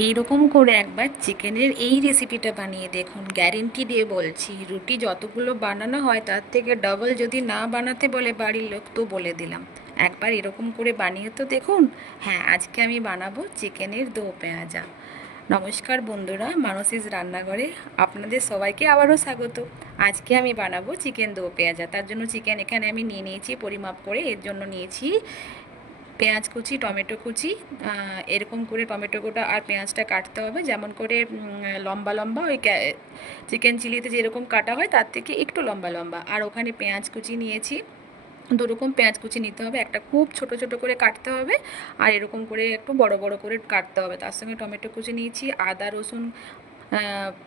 এইরকম করে একবার চিকেনের এই রেসিপিটা বানিয়ে দেখুন, গ্যারেন্টি দিয়ে বলছি। রুটি যতগুলো বানানো হয় তার থেকে ডবল যদি না বানাতে বলে বাড়ির লোক তো বলে দিলাম, একবার এরকম করে বানিয়ে তো দেখুন। হ্যাঁ, আজকে আমি বানাবো চিকেনের দো পেঁয়াজা। নমস্কার বন্ধুরা, মানসীজ রান্নাঘরে আপনাদের সবাইকে আবারও স্বাগত। আজকে আমি বানাবো চিকেন দো পেঁয়াজা। তার জন্য চিকেন এখানে আমি নিয়ে নিয়েছি পরিমাপ করে। এর জন্য নিয়েছি পেঁয়াজ কুচি, টমেটো কুচি। এরকম করে টমেটো গোটা আর পেঁয়াজটা কাটতে হবে যেমন করে লম্বা লম্বা, ওই চিকেন চিলিতে যেরকম কাটা হয় তার থেকে একটু লম্বা লম্বা। আর ওখানে পেঁয়াজ কুচি নিয়েছি, দুরকম পেঁয়াজ কুচি নিতে হবে। একটা খুব ছোট ছোট করে কাটতে হবে, আর এরকম করে একটু বড় বড় করে কাটতে হবে। তার সঙ্গে টমেটো কুচি নিয়েছি, আদা রসুন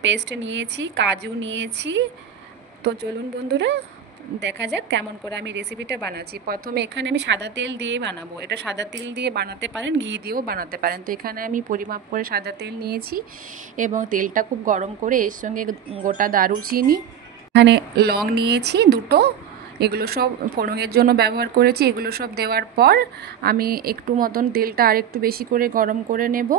পেস্ট নিয়েছি, কাজু নিয়েছি। তো চলুন বন্ধুরা, দেখা যাক কেমন করে আমি রেসিপিটা বানাচ্ছি। প্রথমে এখানে আমি সাদা তেল দিয়ে বানাবো। এটা সাদা তেল দিয়ে বানাতে পারেন, ঘি দিয়েও বানাতে পারেন। তো এখানে আমি পরিমাপ করে সাদা তেল নিয়েছি এবং তেলটা খুব গরম করে এর সঙ্গে গোটা দারুচিনি, এখানে লং নিয়েছি দুটো, এগুলো সব ফোড়নের জন্য ব্যবহার করেছি। এগুলো সব দেওয়ার পর আমি একটু মতন তেলটা আর একটু বেশি করে গরম করে নেব।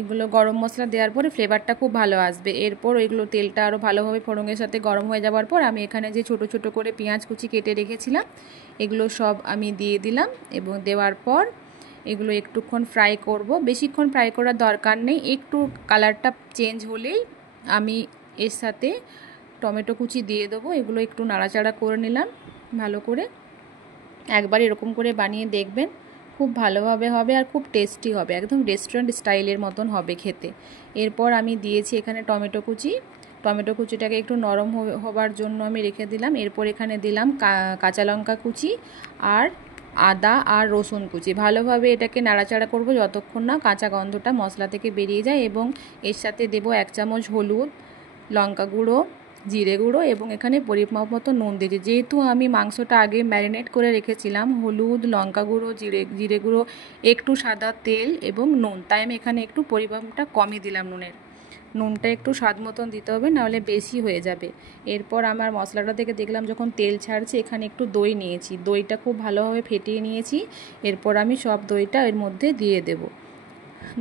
এগুলো গরম মশলা দেওয়ার পরে ফ্লেভারটা খুব ভালো আসবে। এরপর এগুলো তেলটা আরও ভালোভাবে ফোড়নের সাথে গরম হয়ে যাওয়ার পর আমি এখানে যে ছোট ছোট করে পেঁয়াজ কুচি কেটে রেখেছিলাম এগুলো সব আমি দিয়ে দিলাম। এবং দেওয়ার পর এগুলো একটুক্ষণ ফ্রাই করব। বেশিক্ষণ ফ্রাই করার দরকার নেই, একটু কালারটা চেঞ্জ হলেই আমি এর সাথে টমেটো কুচি দিয়ে দেবো। এগুলো একটু নাড়াচাড়া করে নিলাম ভালো করে। একবার এরকম করে বানিয়ে দেখবেন, খুব ভালোভাবে হবে আর খুব টেস্টি হবে, একদম রেস্টুরেন্ট স্টাইলের মতন হবে খেতে। এরপর আমি দিয়েছি এখানে টমেটো কুচি। টমেটো কুচিটাকে একটু নরম হবার জন্য আমি রেখে দিলাম। এরপর এখানে দিলাম কাঁচা লঙ্কা কুচি আর আদা আর রসুন কুচি। ভালোভাবে এটাকে নাড়াচাড়া করব যতক্ষণ না কাঁচা গন্ধটা মশলা থেকে বেরিয়ে যায়। এবং এর সাথে দেব 1 চামচ হলুদ, লঙ্কা গুঁড়ো, জিরে গুঁড়ো এবং এখানে পরিমাপ মতো নুন দিয়েছি। যেহেতু আমি মাংসটা আগে ম্যারিনেট করে রেখেছিলাম, হলুদ, লঙ্কা গুঁড়ো, জিরে গুঁড়ো, একটু সাদা তেল এবং নুন, তাই আমি এখানে একটু পরিমাপটা কমই দিলাম নুনের। নুনটা একটু স্বাদ মতন দিতে হবে, নাহলে বেশি হয়ে যাবে। এরপর আমার মশলাটা থেকে দেখলাম যখন তেল ছাড়ছে, এখানে একটু দই নিয়েছি, দইটা খুব ভালোভাবে ফেটিয়ে নিয়েছি। এরপর আমি সব দইটা এর মধ্যে দিয়ে দেব।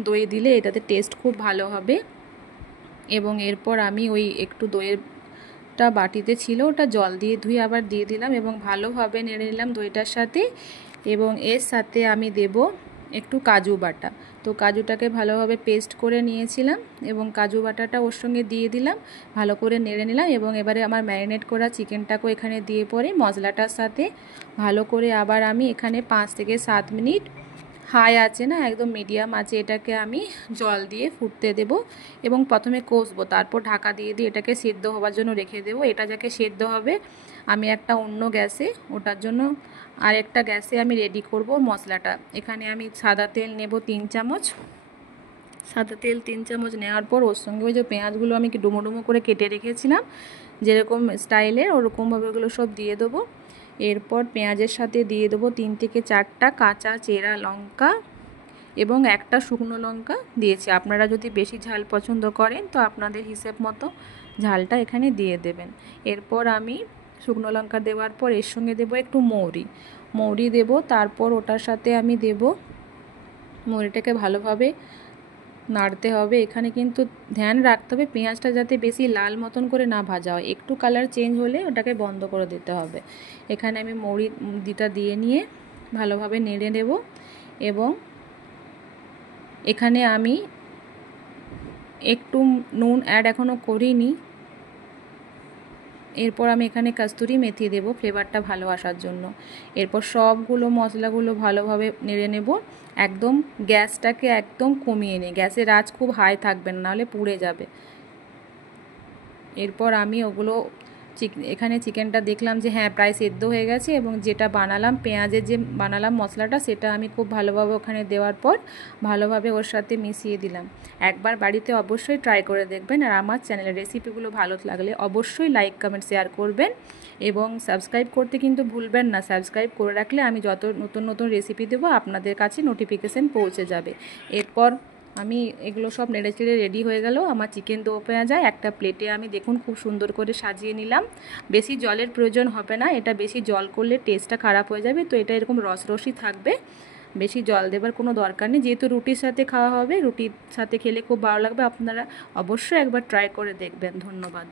দই দিলে এটাতে টেস্ট খুব ভালো হবে। এবং এরপর আমি ওই একটু দইয়ের বাটিতে ছিল ওটা জল দিয়ে ধুয়ে আবার দিয়ে দিলাম এবং ভালোভাবে নেড়ে নিলাম দইটার সাথে। এবং এর সাথে আমি দেব একটু কাজু বাটা। তো কাজুটাকে ভালোভাবে পেস্ট করে নিয়েছিলাম এবং কাজু বাটাটা ওর সঙ্গে দিয়ে দিলাম, ভালো করে নেড়ে নিলাম। এবং এবারে আমার ম্যারিনেট করা চিকেনটাকেও এখানে দিয়ে পরে মশলাটার সাথে ভালো করে আবার আমি এখানে 5 থেকে 7 মিনিট হাই আছে না, একদম মিডিয়াম আছে, এটাকে আমি জল দিয়ে ফুটতে দেব। এবং প্রথমে কষবো, তারপর ঢাকা দিয়ে এটাকে সেদ্ধ হওয়ার জন্য রেখে দেবো। এটা যাকে সেদ্ধ হবে আমি একটা অন্য গ্যাসে, ওটার জন্য আরেকটা গ্যাসে আমি রেডি করব মশলাটা। এখানে আমি সাদা তেল নেব 3 চামচ। সাদা তেল 3 চামচ নেওয়ার পর ওর সঙ্গে ওই যে পেঁয়াজগুলো আমি ডুমো ডুমো করে কেটে রেখেছিলাম যেরকম স্টাইলে, ওরকমভাবে ওগুলো সব দিয়ে দেবো। এরপর পেঁয়াজের সাথে দিয়ে দেবো 3 থেকে 4টা কাঁচা চেরা লঙ্কা এবং একটা শুকনো লঙ্কা দিয়েছি। আপনারা যদি বেশি ঝাল পছন্দ করেন তো আপনাদের হিসেব মতো ঝালটা এখানে দিয়ে দেবেন। এরপর আমি শুকনো লঙ্কা দেওয়ার পর এর সঙ্গে দেবো একটু মৌরি দেব। তারপর ওটার সাথে আমি দেব, মৌরিটাকে ভালোভাবে নাড়তে হবে। এখানে কিন্তু ধ্যান রাখতে হবে পেঁয়াজটা যাতে বেশি লাল মতন করে না ভাজা হয়, একটু কালার চেঞ্জ হলে ওটাকে বন্ধ করে দিতে হবে। এখানে আমি মৌরি দুটা দিয়ে নিয়ে ভালোভাবে নেড়ে নেব। এবং এখানে আমি একটু নুন অ্যাড এখনও করিনি। এরপর আমি এখানে কস্তুরি মেথি দেব ফ্লেভারটা ভালো আসার জন্য। এরপর সবগুলো মশলাগুলো ভালোভাবে নেড়ে নেব। একদম গ্যাসটাকে একদম কমিয়ে নিই, গ্যাসের আঁচ খুব হাই থাকবে না, নাহলে পুড়ে যাবে। এরপর আমি ওগুলো এখানে চিকেনটা দেখলাম যে হ্যাঁ প্রায় সেদ্ধ হয়ে গেছে এবং যেটা বানালাম পেঁয়াজের যে বানালাম মশলাটা সেটা আমি খুব ভালোভাবে ওখানে দেওয়ার পর ভালোভাবে ওর সাথে মিশিয়ে দিলাম। একবার বাড়িতে অবশ্যই ট্রাই করে দেখবেন। আর আমার চ্যানেলের রেসিপিগুলো ভালো লাগলে অবশ্যই লাইক কমেন্ট শেয়ার করবেন এবং সাবস্ক্রাইব করতে কিন্তু ভুলবেন না। সাবস্ক্রাইব করে রাখলে আমি যত নতুন নতুন রেসিপি দেবো আপনাদের কাছে নোটিফিকেশান পৌঁছে যাবে। এরপর আমি এগুলো সব নেড়ে চেড়ে রেডি হয়ে গেল আমার চিকেন দো পেঁয়াজা। একটা প্লেটে আমি দেখুন খুব সুন্দর করে সাজিয়ে নিলাম। বেশি জলের প্রয়োজন হবে না, এটা বেশি জল করলে টেস্টটা খারাপ হয়ে যাবে, তো এটা এরকম রসরসই থাকবে। বেশি জল দেবার কোনো দরকার নেই, যেহেতু রুটির সাথে খাওয়া হবে, রুটির সাথে খেলে খুব ভালো লাগবে। আপনারা অবশ্যই একবার ট্রাই করে দেখবেন। ধন্যবাদ।